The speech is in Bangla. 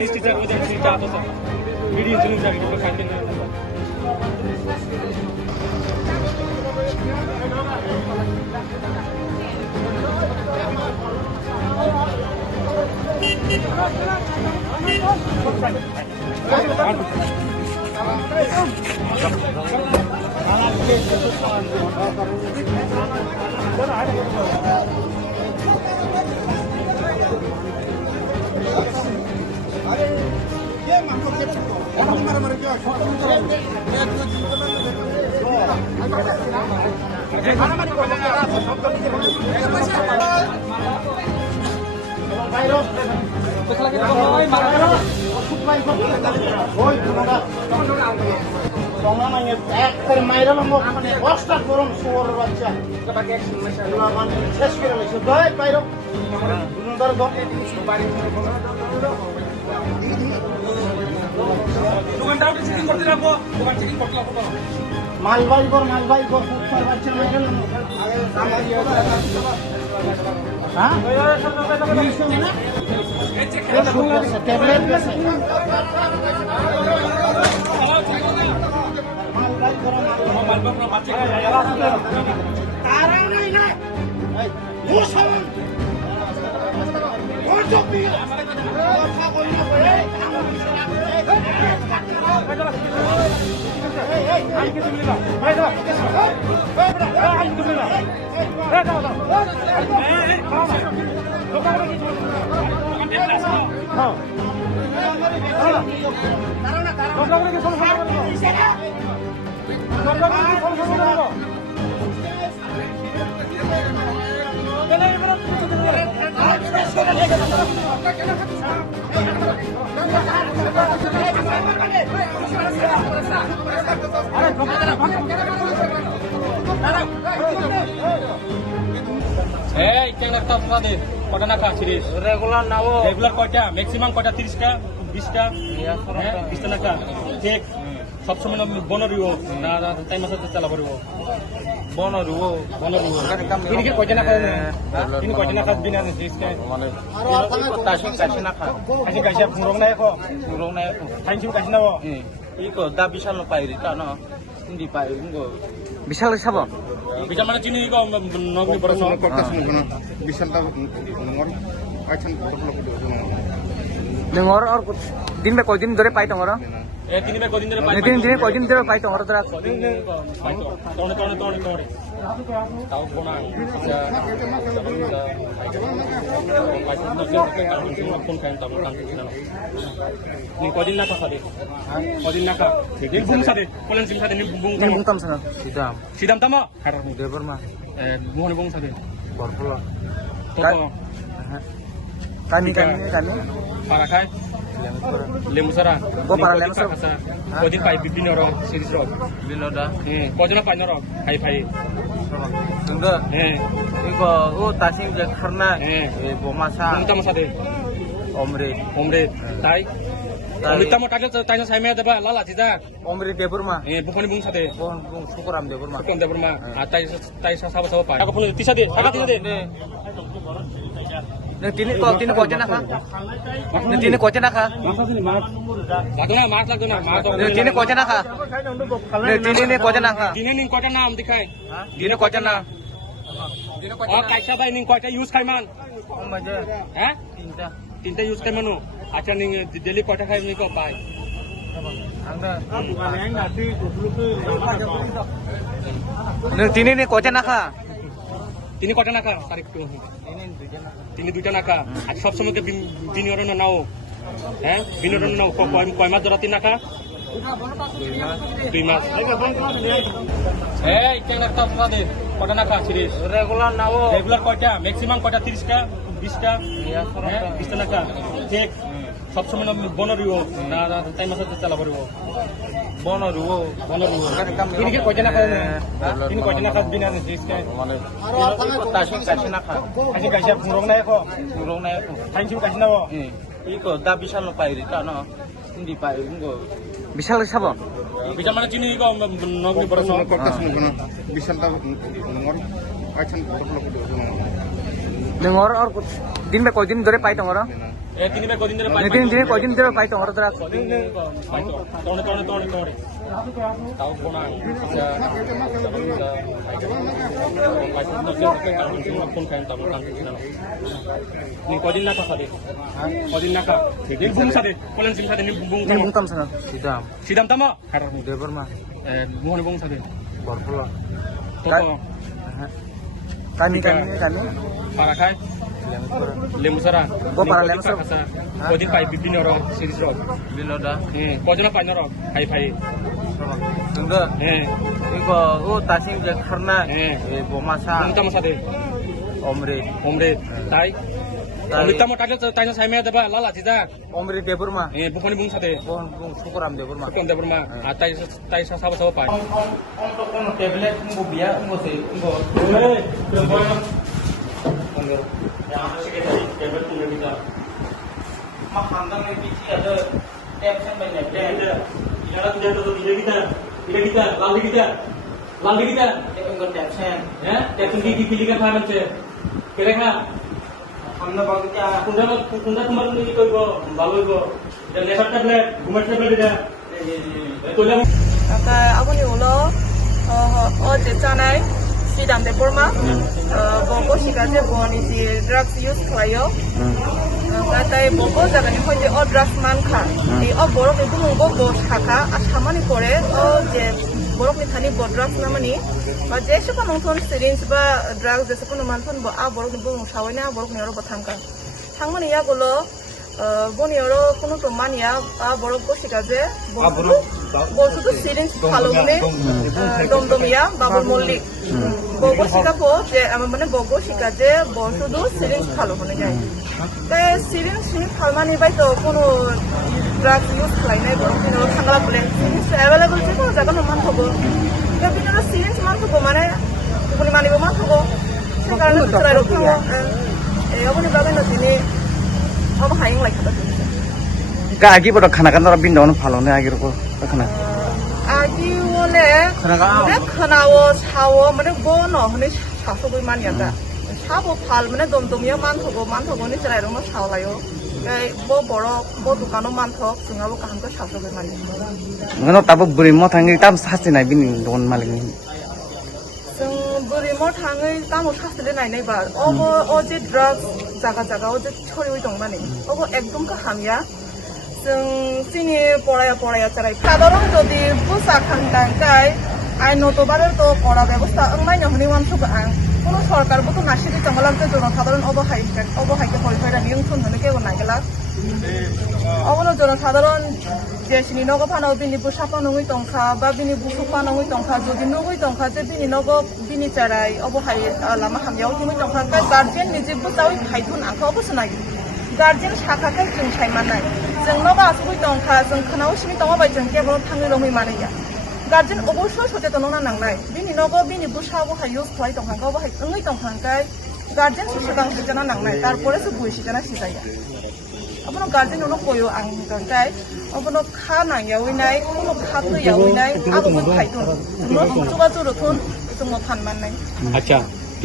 Teacher udah cerita apa sih? Video jenuh dari itu kantin. মালবাই কর ফুটবল বাচ্চা মেরে নাও হ্যাঁ ট্যাবলেট আছে মালবাই কর বাচ্চা তারা নাই না মুসলমান ওর জমি কথা কই না করে কেন একটা আপনাদের কটা না খা সিরিজ রেগুলার নাও রেগুলার কয়টা ম্যাক্সিমাম কয়টা 30টা 20টা 20টা না খা ঠিক সবসময় বনরিব না তাই মাসে চালা পড়ব বনরুও তিনি কয়টা না খায় তিনি কয়টা না খাস বিনা সিরিজকে মানে তাসি না খা আজি গাইছা ফুরং নাই কো রং নাই থাইনসু গাইছ নাও 이거 다 비쌀로 빠이리잖아. 근데 빠이 이거 বিশাল চাব বিটা মানে চিনি কো নগনি বড় ন বিশালটা নর আইছেন বটল নোংর আর দিন বে কয়দিন ধরে পাই তোমার এ তিনি বে কদিন ধরে পাই দিন কয়দিন ধরে পাই তোমার তোরা তনে তাও কোনা ফোন কান তাও কান নি কদিন না খাবে কদিন না খা দিন বুং সাদে কোলেন সিম সাদে নি বুং নি বুংতাম sana 시담 সিদাম তামা দেবরমা বুং বুং সাদে 버플라 তো kami para kai lemu sara para lemu sara. kodin pai bibin oro series ro 빌로다 kodin pai noro pai pai 근데 이거 다시 이제 카르나 보마사 bung tama sade omre omre tai omre tama tage tai na sai me deba lala jida omri deborma bukhoni bung sade bon sukuram deburma kon de berma tai sa sa pai aku pun tisa de saga tisa de tini kocen na ka tini kocen na ka lagdo na mas tini kocen na ka tini kocen na ka dine ning kota naam dikhai tini kocen na और कैसा भाई निंग कोटा यूज खाई मान मजे हैं तीनटा तीनटा यूज खाई मानो अच्छा निंग डेली कोटा खाई निको bye angga tini ni kocen na ka তিনি কটা নাকা তারিখ তো তিনি দুইটা নাকা আর সব সময় বিনিয়োজন নাও হ্যাঁ বিনিয়োজন নাও কয় মাস ধরে তিন নাকা 2 মাস এই কেন একটা আপনাদের কটা নাকা সিরিজ রেগুলার নাও রেগুলার কয়টা ম্যাক্সিমাম কয়টা 30টা 20টা 20টা নাকা ঠিক সবসময় বনরিব না তাই মাসে চালা পড়ব বনরুও তিনি কয়টা না খায় তিনি কয়টা না খাস বিনা সিরিজকে মানে তাসি না খা আজি গাইছা ফুরং নাই কো রং নাই থাইনসু গাইছ নাও 이거 다 비쌀로 빠이리잖아. 근데 빠이 이거 বিশাল চাব বিটা মানে চিনি কো নগনি বড় ন বিশালটা নর আইছেন বটল নোংর আর দিন বে কয়দিন ধরে পাই তোমার তিনি ভাই কদিন ধরে দিনে কয়দিন ধরে পাইতো ওরা দ্রাগ তাও কোনা ফোন খান তারপর ni কদিন না কথা দে কদিন না কা দিন বুং সাদে কোলেন সিম সাদে নি বুং nin bungtam sana sidam sidam tama deborma bukan buang sabe borpula toto kami para kai lemusara Gua para lemusara. kodin pai bibin orang series rock Biloda. kodin apa ini rock pai Tunggu. Iko tasing je karena bomasa buang tama sabe omre. omre tai kita mau tanya tanya saya ada apa lala tidak omri deborma bukan buang sabe bung syukuram deborma bukan ada berma tai tai sama sama pai Untuk kono tablet ngo biya ngo se ngo. yang masih kita tablet punya kita Mahandang ni biji ada tablet banyak. tidak tidak kita lagi kita Tapi ngo tablet. ya tablet di pilihkan apa macam kira-kira Hamna bagja. কুন্দা তোমার ই করব ভালো হইব এটা লেসার ট্যাবলেট ঘুমের ট্যাবলেট এটা তোলে 아버님 오늘 어제 잖아요. 시담 데볼마. 보고 시간에 보니지 drugs use 커요. 그다음에 보고 자가니 호이제 drugs 많카. 이 보록이 부모고 사카 아사마니 거래 어제 보록이 타니 drugs 나마니 맞제 슈퍼 농촌 시린스 바 drugs 데스포 만톤 아 보록이 부모 사와이나 보록이 여러 번 탐가. 상만이 야골로 বনিয়র কোনো প্রমাণিয়া বড় কষিকাজে বসুতো সিরিঞ্জ ভালো মানে দমদমিয়া বাবুল মল্লিক বগো শিকাবো যে আমার মানে বগো শিকাজে বসুতো সিরিঞ্জ ভালো মানে যায় তাই সিরিঞ্জ সিনি ফালমানি বাই তো কোনো ড্রাগ ইউজ খাইনাই বড় কিন্তু থাকলা বলে সিরিঞ্জ অ্যাভেলেবল যে কোনো জায়গা মান থাকবো কিন্তু সিরিঞ্জ মান থাকবো মানে কোনো মানিব মান থাকবো সে কারণে চলাই রখাবো এই অবনি বাগান তিনি apa hayang like kata tu? agi pada khana kan orang bindon falone agi roko khana Agi wole, khana wo sawo, mana bono, mana saso bui man ya ta. Sabo fal, mana dom ya man thogo ni cerai rumah sawo layo. Kayak bo dukano man thog, singa bo kaham ko saso bui man. ngono tabo buri mo thangi tam sasti nai bin don malik ni buri mo thangi tamo sasti le nai nai ba. Oje drugs jaga oje chori ui dong mani. Ogo ekdom ka hamya. जोंनि पराया चाराय साधारण যদি বুসা খান্দাंगाय আইনত বারের তো করা ব্যবস্থা অনলাইন হনি মানসব আং কোন সরকার বতো নাসিদি জঙ্গলাতে জনসাধারণ অবহাইকে পরিচয়টা নিয়ন্ত্রণ হনে কেউ নাগেলা অবনো জনসাধারণ যে সিনি নগ ফানো বিনি বুসা পানঙই টংখা বা বিনি বুসু পানঙই টংখা যদি নগই টংখা যে বিনি নগ বিনি চারাই অবহাই লামা হামিয়াও তুমি টংখা গার্জিয়ান নিজে বুসাওই হাইথুন আঁকা অবশ্য নাগি गार्जियन शाखाखै जों सायमानाय जोंनाव आसुबै दंखा जों खोनाव सिनि दङबाय जों केबल थाङै लमै मानैया गार्जियन अबश्य सचेतन नांनाय बिनि नगो बिनि बुसाबो हायो खय दंखा गाव बाहाय ओङै दंखांकाय गार्जियन सुसुगां सिजाना नांनाय तारपरेसो बुइ सिजाना सिजाया अपनो गार्जियन उनो कयो आं दंकाय अपनो खा नांयावैनाय कोनो खातैयावैनाय आगो फायदन जों सुबा जुरथुन जों फानमाननाय अच्छा